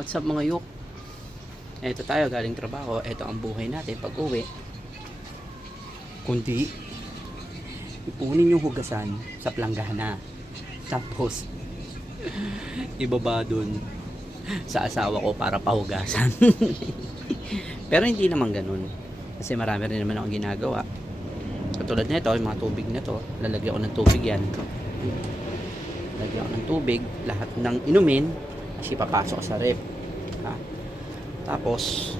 what's up mga yuk? Eto tayo, galing trabaho. Eto ang buhay natin pag uwi. Kundi, ipunin yung hugasan sa planggana. Tapos, ibaba dun sa asawa ko para pahugasan. Pero hindi naman ganun. Kasi marami rin naman akong ginagawa. Katulad nito, yung mga tubig na to, lalagyan ko ng tubig yan. Lalagyan ko ng tubig, lahat ng inumin, kasi papasok sa rep. Ha? Tapos,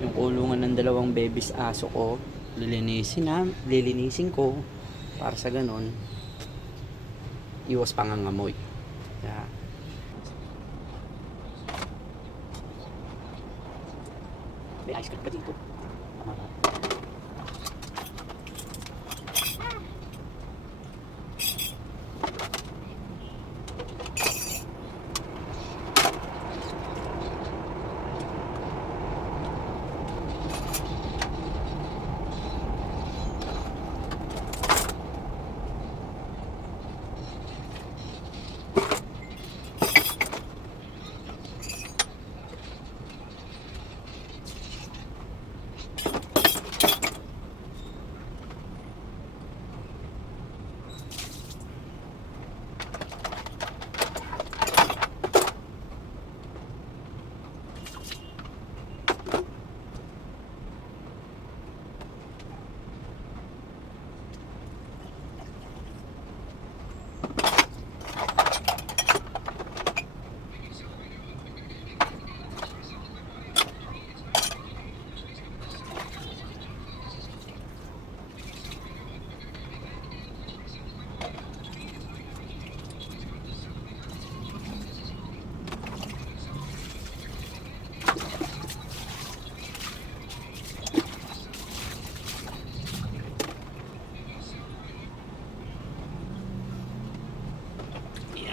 yung kulungan ng dalawang babies aso ko, lilinisin na, lilinisin ko para sa ganun, iwas pangangamoy. Kaya, may ice cream pa dito.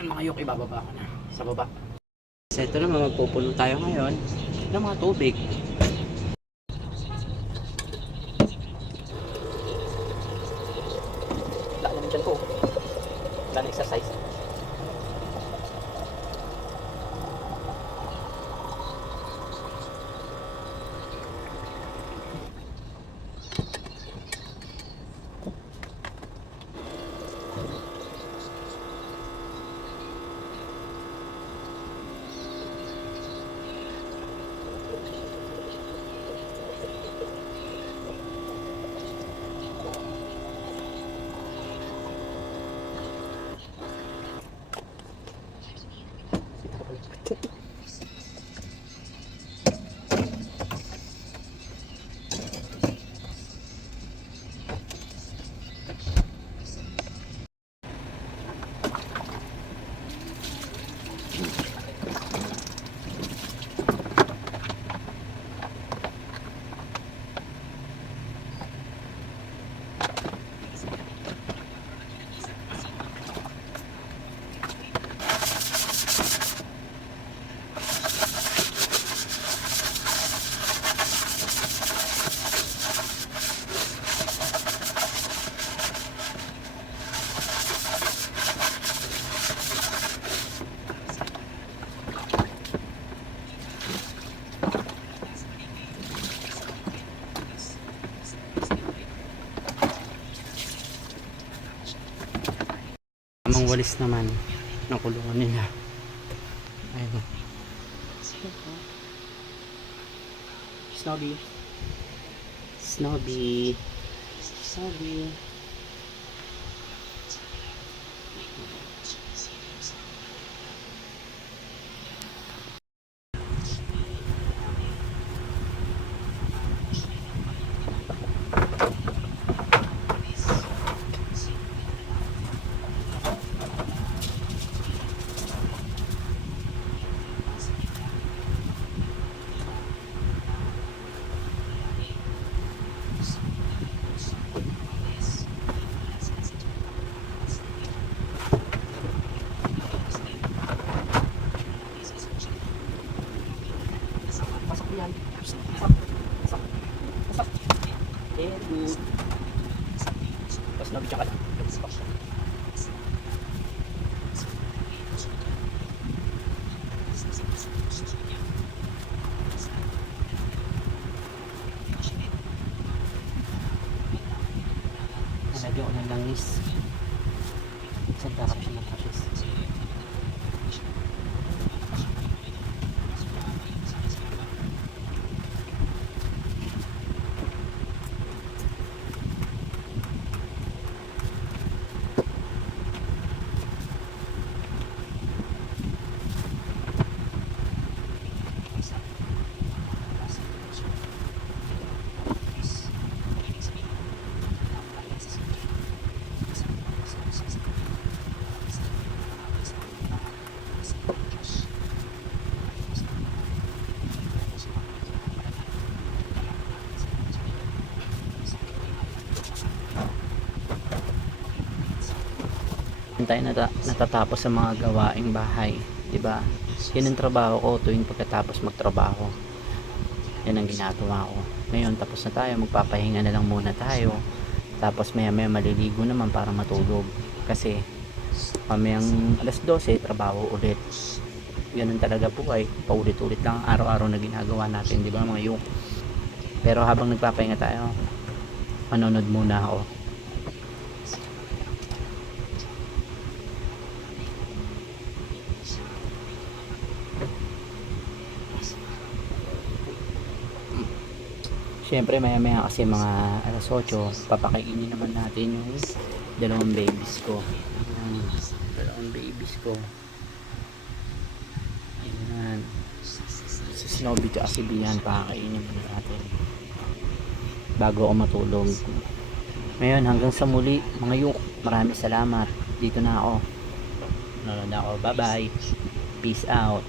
Yan mga yok, ibababa ko na sa baba. So ito naman, magpupuno tayo ngayon ng mga tubig. Wala naman dyan po. Na exercise. Walis naman ng kulungan nila. Ayun. Snobby. Snobby. Snobby. Edu. Tapos nabitya ka lang. Nalagyan ko ng langis. Isang dapat siya ng langis. Hindi tayo nata- natatapos sa mga gawaing bahay. 'di ba? Yan ang trabaho ko tuwing pagkatapos magtrabaho. Yan ang ginagawa ko. Ngayon tapos na tayo, magpapahinga na lang muna tayo. Tapos maya maya maliligo naman para matulog. Kasi pamayang alas 12, trabaho ulit. Ganun talaga buhay. Paulit-ulit lang ang araw-araw na ginagawa natin, di ba mga yung. Pero habang nagpapahinga tayo, manonood muna ako. Siyempre maya maya kasi mga alas 8 papakainin naman natin yung dalawang babies ko. Ayan, dalawang babies ko. Ayan. Si Snowbee at si Bian pakakainin muna natin. Bago ako matulog. Ngayon hanggang sa muli mga yuk maraming salamat. Dito na ako. Nanonood na ako. Bye bye peace out